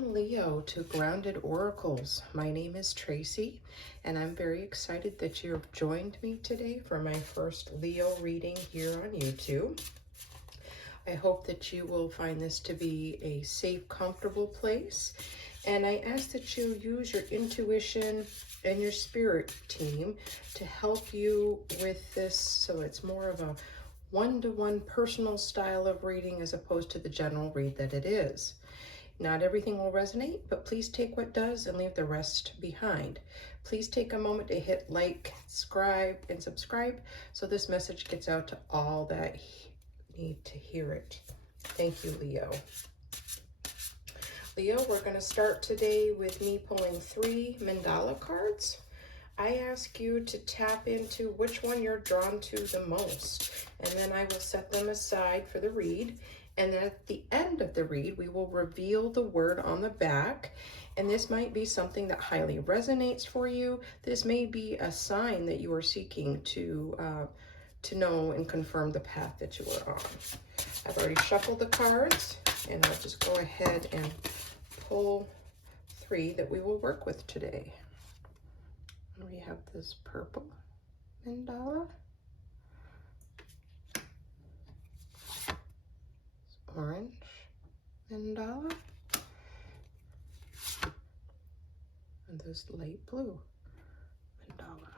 Welcome, Leo, to Grounded Oracles. My name is Tracy, and I'm very excited that you've joined me today for my first Leo reading here on YouTube. I hope that you will find this to be a safe, comfortable place, and I ask that you use your intuition and your spirit team to help you with this, so it's more of a one-to-one personal style of reading as opposed to the general read that it is. Not everything will resonate, but please take what does and leave the rest behind. Please take a moment to hit like, subscribe so this message gets out to all that need to hear it. Thank you, Leo. Leo, we're going to start today with me pulling 3 mandala cards. I ask you to tap into which one you're drawn to the most, and then I will set them aside for the read. And then at the end of the read, we will reveal the word on the back. And this might be something that highly resonates for you. This may be a sign that you are seeking to know and confirm the path that you are on. I've already shuffled the cards, and I'll just go ahead and pull 3 that we will work with today. We have this purple mandala, orange mandala, and this light blue mandala.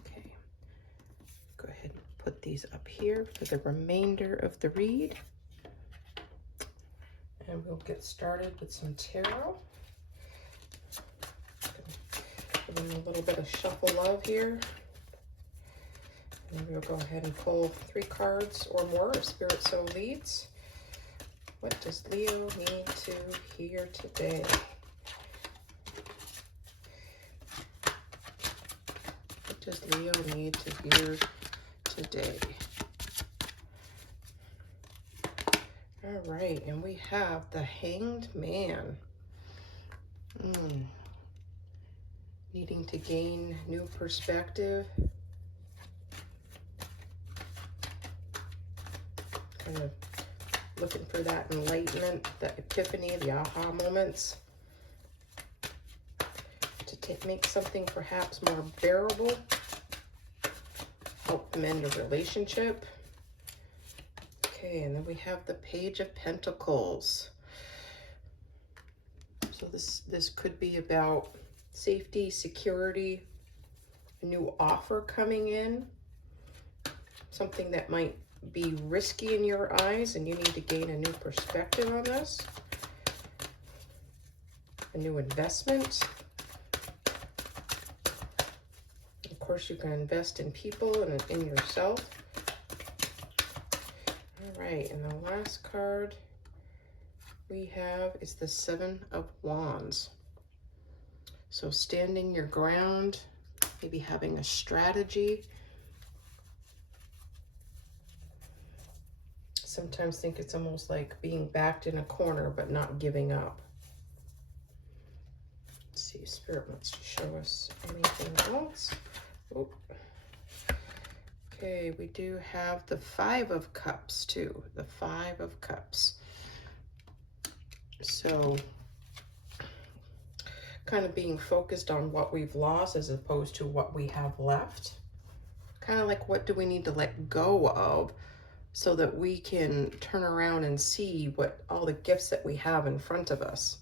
Okay, go ahead and put these up here for the remainder of the read. And we'll get started with some tarot. Give them a little bit of shuffle love here. And we'll go ahead and pull 3 cards or more if Spirit so leads. What does Leo need to hear today? What does Leo need to hear today? All right, and we have the Hanged Man. Needing to gain new perspective. Kind of looking for that enlightenment, the epiphany, the aha moments. To make something perhaps more bearable. Help them end a relationship. Okay, and then we have the Page of Pentacles. So this could be about safety, security, a new offer coming in, something that might be risky in your eyes and you need to gain a new perspective on this, a new investment. Of course, you can invest in people and in yourself. All right, and the last card we have is the 7 of Wands. So standing your ground, maybe having a strategy. Sometimes think it's almost like being backed in a corner, but not giving up. Let's see, Spirit wants to show us anything else. Oh. Okay, we do have the 5 of Cups too, the 5 of Cups. So kind of being focused on what we've lost as opposed to what we have left. Kind of like, what do we need to let go of so that we can turn around and see what all the gifts that we have in front of us.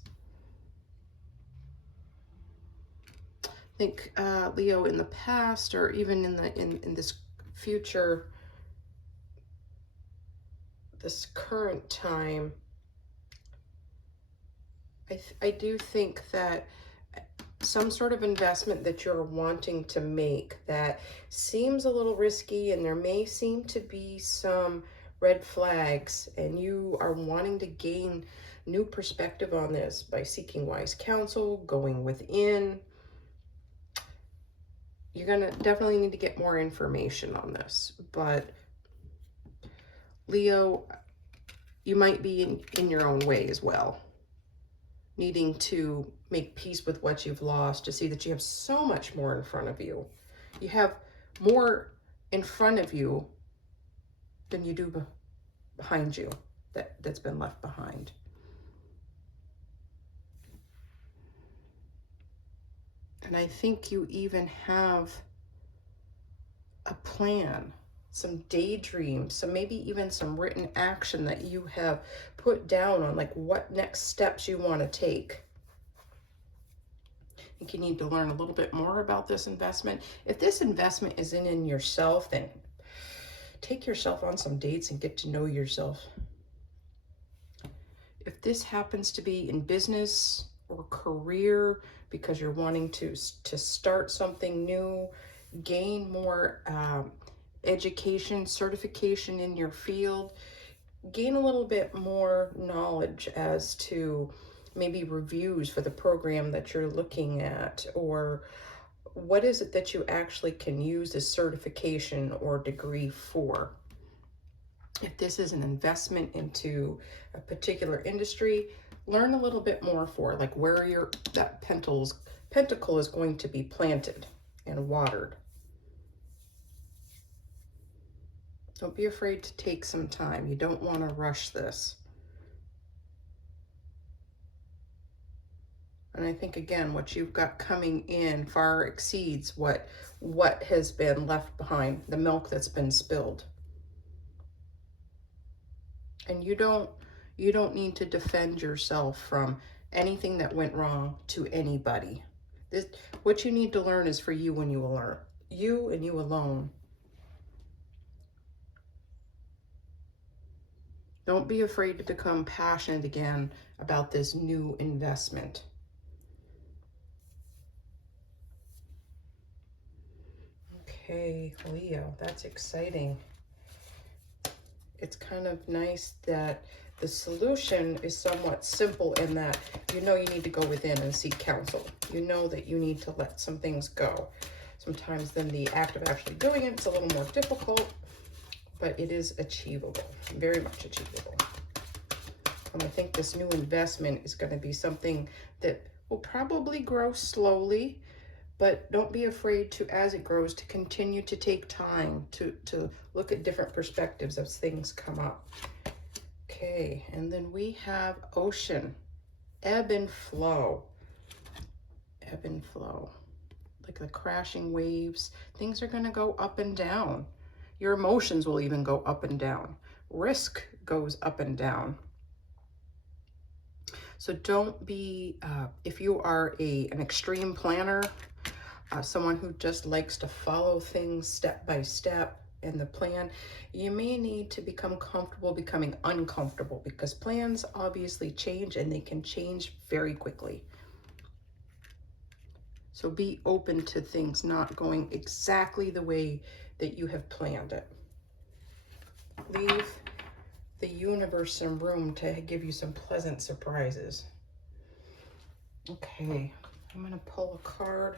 I think Leo, in the past, or even in this future, this current time, I do think that some sort of investment that you're wanting to make that seems a little risky, and there may seem to be some red flags, and you are wanting to gain new perspective on this by seeking wise counsel, going within. You're gonna definitely need to get more information on this, but Leo, you might be in your own way as well, needing to make peace with what you've lost, to see that you have so much more in front of you. You have more in front of you than you do behind you. that's been left behind. And I think you even have a plan, some daydreams, some maybe even some written action that you have put down on like what next steps you want to take. I think you need to learn a little bit more about this investment. If this investment is in yourself, then take yourself on some dates and get to know yourself. If this happens to be in business or career because you're wanting to start something new, gain more education, certification in your field, gain a little bit more knowledge as to maybe reviews for the program that you're looking at, or what is it that you actually can use this certification or degree for. If this is an investment into a particular industry, learn a little bit more for like where that pentacle is going to be planted and watered. Don't be afraid to take some time. You don't want to rush this. And I think, again, what you've got coming in far exceeds what has been left behind, the milk that's been spilled. And you don't need to defend yourself from anything that went wrong to anybody. What you need to learn is for you and you alone. You and you alone. Don't be afraid to become passionate again about this new investment. Okay, Leo, that's exciting. It's kind of nice that the solution is somewhat simple in that you know you need to go within and seek counsel. You know that you need to let some things go. Sometimes then the act of actually doing it's a little more difficult, but it is achievable, very much achievable. And I think this new investment is going to be something that will probably grow slowly, but don't be afraid to, as it grows, to continue to take time to look at different perspectives as things come up. Okay, and then we have ocean, ebb and flow. Ebb and flow, like the crashing waves. Things are going to go up and down. Your emotions will even go up and down. Risk goes up and down. So don't be, if you are an extreme planner, someone who just likes to follow things step by step in the plan, you may need to become comfortable becoming uncomfortable, because plans obviously change and they can change very quickly. So be open to things not going exactly the way that you have planned it. Leave the universe some room to give you some pleasant surprises. Okay, I'm going to pull a card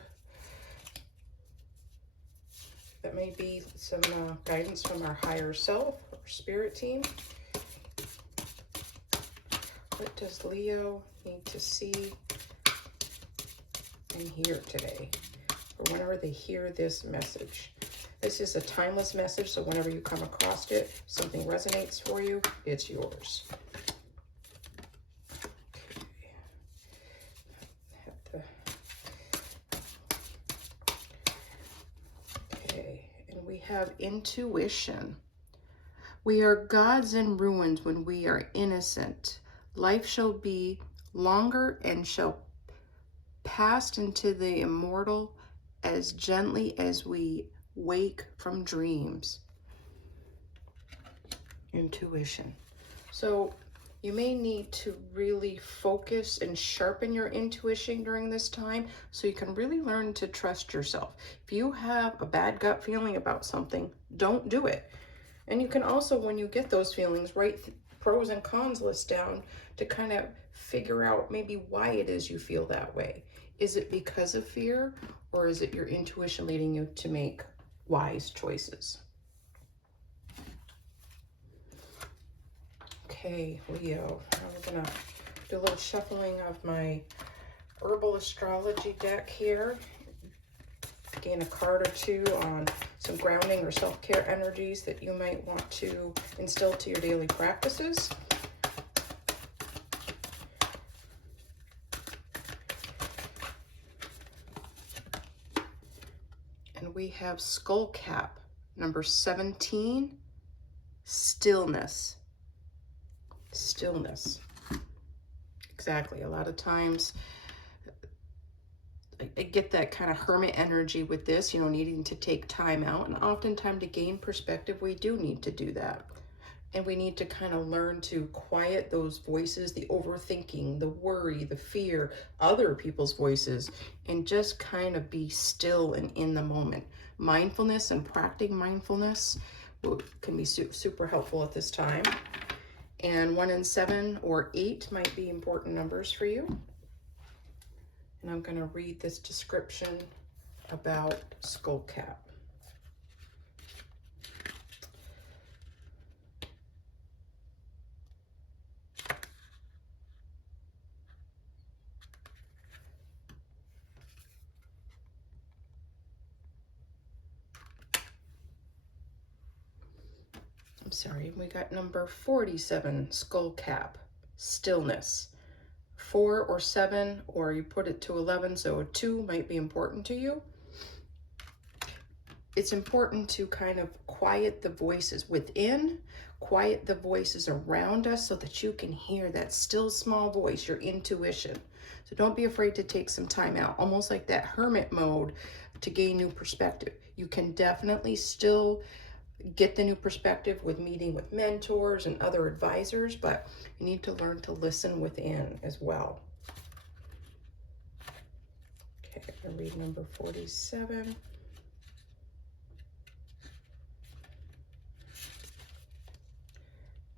that may be some guidance from our higher self or spirit team. What does Leo need to see and hear today, or whenever they hear this message? This is a timeless message, so whenever you come across it, something resonates for you, it's yours. Okay, and we have intuition. We are gods in ruins when we are innocent. Life shall be longer and shall pass into the immortal as gently as we wake from dreams. Intuition. So you may need to really focus and sharpen your intuition during this time so you can really learn to trust yourself. If you have a bad gut feeling about something, don't do it. And you can also, when you get those feelings, write pros and cons list down to kind of figure out maybe why it is you feel that way. Is it because of fear, or is it your intuition leading you to make wise choices? Okay, Leo, now we're gonna do a little shuffling of my Herbal Astrology deck here. Gain a card or two on some grounding or self-care energies that you might want to instill to your daily practices. And we have skull cap, number 17, stillness. Stillness. Exactly. A lot of times I get that kind of hermit energy with this, you know, needing to take time out. And oftentimes to gain perspective, we do need to do that. And we need to kind of learn to quiet those voices, the overthinking, the worry, the fear, other people's voices, and just kind of be still and in the moment. Mindfulness and practicing mindfulness can be super helpful at this time. And 1 and 7 or 8 might be important numbers for you. And I'm going to read this description about skull cap. I'm sorry, we got number 47, skull cap, stillness. 4 or 7, or you put it to 11, so a 2 might be important to you. It's important to kind of quiet the voices within, quiet the voices around us so that you can hear that still small voice, your intuition. So don't be afraid to take some time out, almost like that hermit mode to gain new perspective. You can definitely still get the new perspective with meeting with mentors and other advisors, but you need to learn to listen within as well. Okay, I'm gonna read number 47.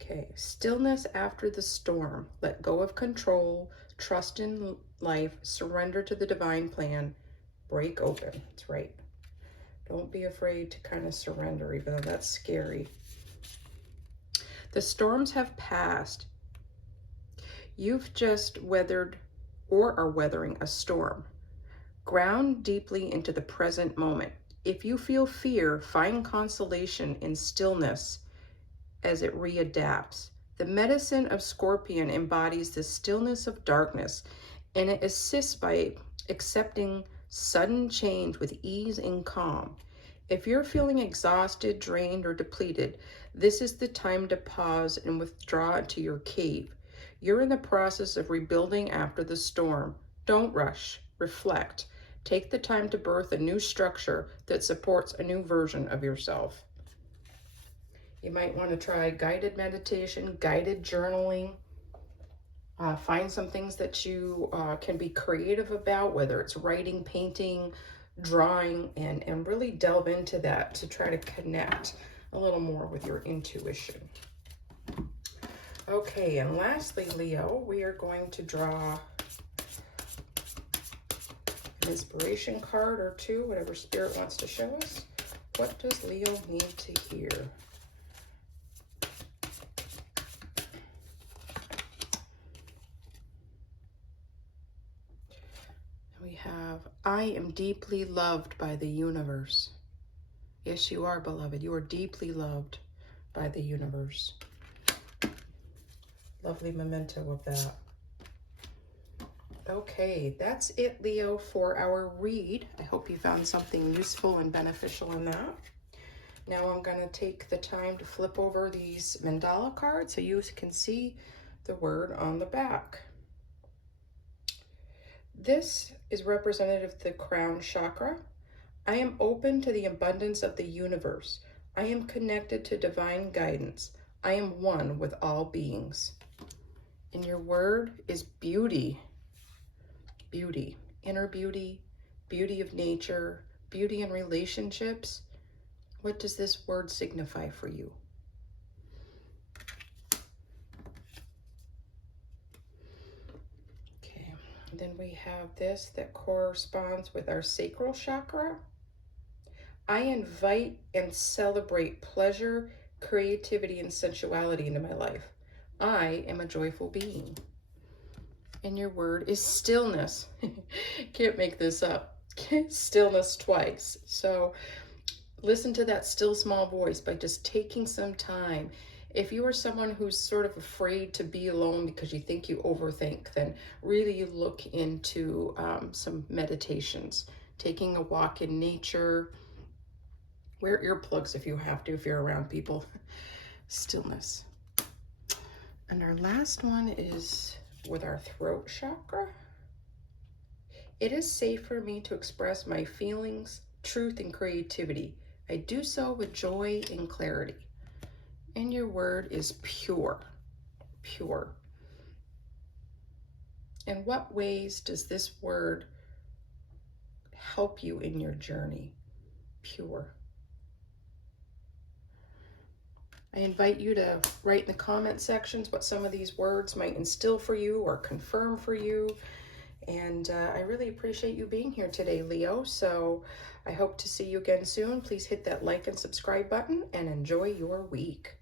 Okay, stillness after the storm. Let go of control, trust in life, surrender to the divine plan, break open. That's right. Don't be afraid to kind of surrender, even though that's scary. The storms have passed. You've just weathered or are weathering a storm. Ground deeply into the present moment. If you feel fear, find consolation in stillness as it readapts. The medicine of Scorpion embodies the stillness of darkness, and it assists by accepting sudden change with ease and calm. If you're feeling exhausted, drained, or depleted, this is the time to pause and withdraw into your cave. You're in the process of rebuilding after the storm. Don't rush. Reflect. Take the time to birth a new structure that supports a new version of yourself. You might want to try guided meditation, guided journaling. Find some things that you can be creative about, whether it's writing, painting, drawing, and really delve into that to try to connect a little more with your intuition. Okay, and lastly, Leo, we are going to draw an inspiration card or two, whatever Spirit wants to show us. What does Leo need to hear? We have, I am deeply loved by the universe. Yes, you are, beloved. You are deeply loved by the universe. Lovely memento of that. Okay, that's it, Leo, for our read. I hope you found something useful and beneficial in that. Now I'm going to take the time to flip over these mandala cards so you can see the word on the back. This is representative of the crown chakra. I am open to the abundance of the universe. I am connected to divine guidance. I am one with all beings. And your word is beauty. Beauty. Inner beauty, beauty of nature, beauty in relationships. What does this word signify for you? Okay, and then we have this that corresponds with our sacral chakra. I invite and celebrate pleasure, creativity, and sensuality into my life. I am a joyful being. And your word is stillness. Can't make this up. Stillness twice. So listen to that still small voice by just taking some time. If you are someone who's sort of afraid to be alone because you think you overthink, then really look into some meditations. Taking a walk in nature, Wear earplugs if you have to, if you're around people. Stillness. And our last one is with our throat chakra. It is safe for me to express my feelings, truth, and creativity. I do so with joy and clarity. And your word is pure. Pure. In what ways does this word help you in your journey? Pure. I invite you to write in the comment sections what some of these words might instill for you or confirm for you. And I really appreciate you being here today, Leo. So I hope to see you again soon. Please hit that like and subscribe button and enjoy your week.